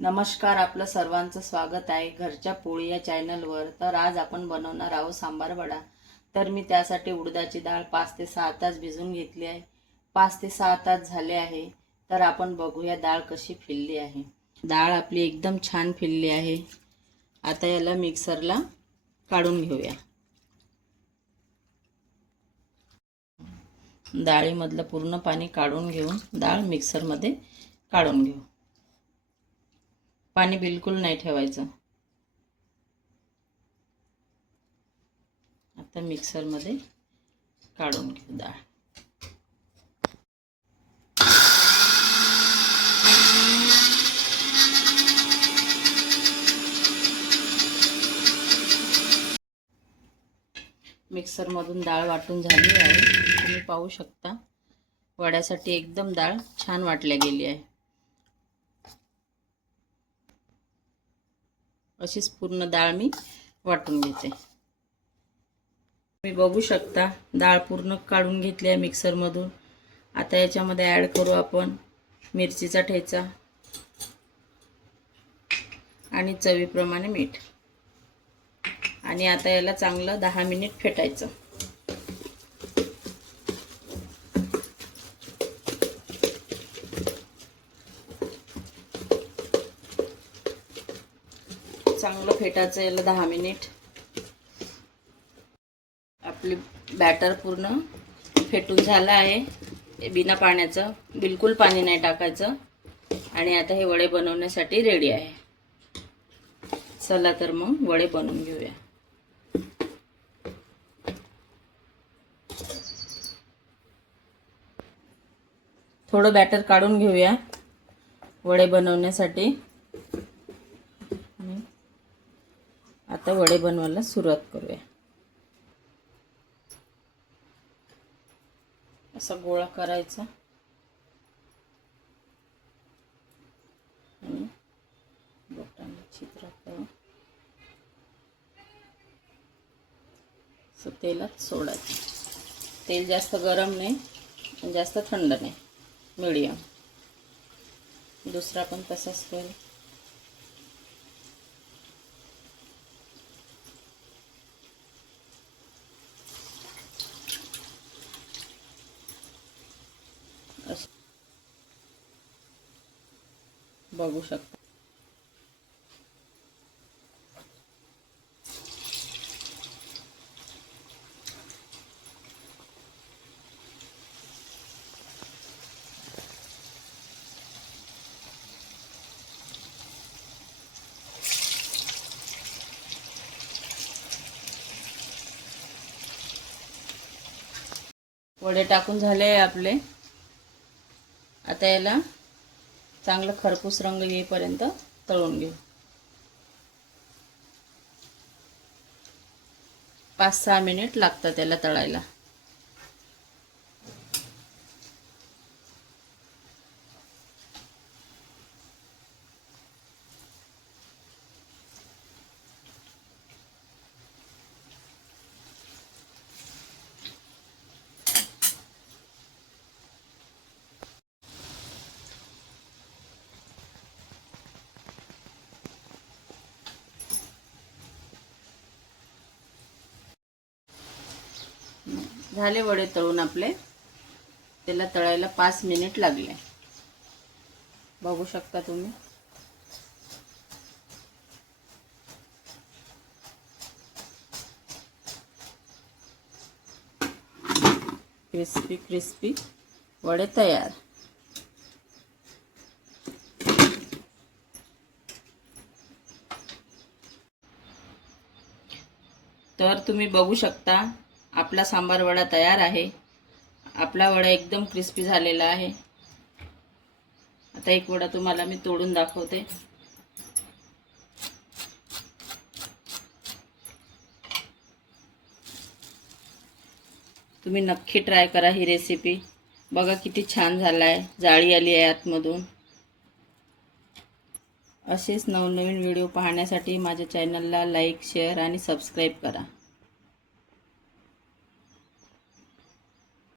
नमस्कार, आपलं सर्वांचं स्वागत आहे घरच्या पोळी या चॅनलवर। तर आज आपण बनवणार आहोत सांबार वडा। तर मी त्यासाठी उडदाची डाळ 5 ते 6 तास भिजवून घेतली आहे। 5 ते 6 तास झाले आहे। तर आपण बघूया डाळ कशी फिरली आहे। डाळ आपली एकदम छान फिरली आहे। आता याला मिक्सरला काढून घेऊया। डाळीमधलं पूर्ण पाणी काढून घेऊन डाळ मिक्सरमध्ये काढून घेऊ। पाणी बिलकुल नाही ठेवायचं। आता मिक्सरमध्ये काढून घेऊ डाळ। मिक्सरमधून डाळ वाटून झाली आहे। तुम्ही पाहू शकता वड्यासाठी एकदम डाळ छान वाटल्या गेली आहे। अशीच पूर्ण डाळ मी वाटून घेते। तुम्ही बघू शकता डाळ पूर्ण काढून घेतली आहे मिक्सरमधून। आता याच्यामध्ये ॲड करू आपण मिरचीचा ठेचा आणि चवीप्रमाणे मीठ। आणि आता याला चांगलं 10 मिनिट फेटायचं। चांगलं फेटायचं याला 10 मिनिट। आपली बॅटर पूर्ण फेटून झालं आहे बिना पाण्याचं, बिलकुल पाणी नाही टाकायचं। आणि आता हे वडे बनवण्यासाठी रेडी आहे। चला तर मग वडे बनवून घेऊया। थोडं बॅटर काढून घेऊया वडे बनवण्यासाठी। आता वडे बनवायला सुरुवात करूया। असा गोळा करायचा आणि बोटाने छिद्र करून तेलात सोडायचं। तेल जास्त गरम नाही आणि जास्त थंड नाही, मीडियम। दुसरा पण तसाच करू। बघू शकता वडे टाकून झाले आपले। आता याला चांगलं खरपूस रंग येईपर्यंत तळून घेऊ। 5-6 मिनिट लागतात त्याला तळायला। झाले वडे तळून आपले। त्याला तळायला 5 मिनिट लागले, बघू शकता तुम्ही। क्रिस्पी क्रिस्पी वडे तयार। तर तुम्ही बघू शकता आपला सांबार वडा तयार आहे। आपला वडा एकदम क्रिस्पी झालेला आहे। आता एक वडा तुम्हाला मी तोडून दाखवते। तुम्ही नक्की ट्राय करा ही रेसिपी। बघा किती छान झाला आहे, जाळी आली आहे आतमधून। असेच नवनवीन व्हिडिओ पाहण्यासाठी माझ्या चॅनलला लाईक, शेअर आणि सबस्क्राईब करा।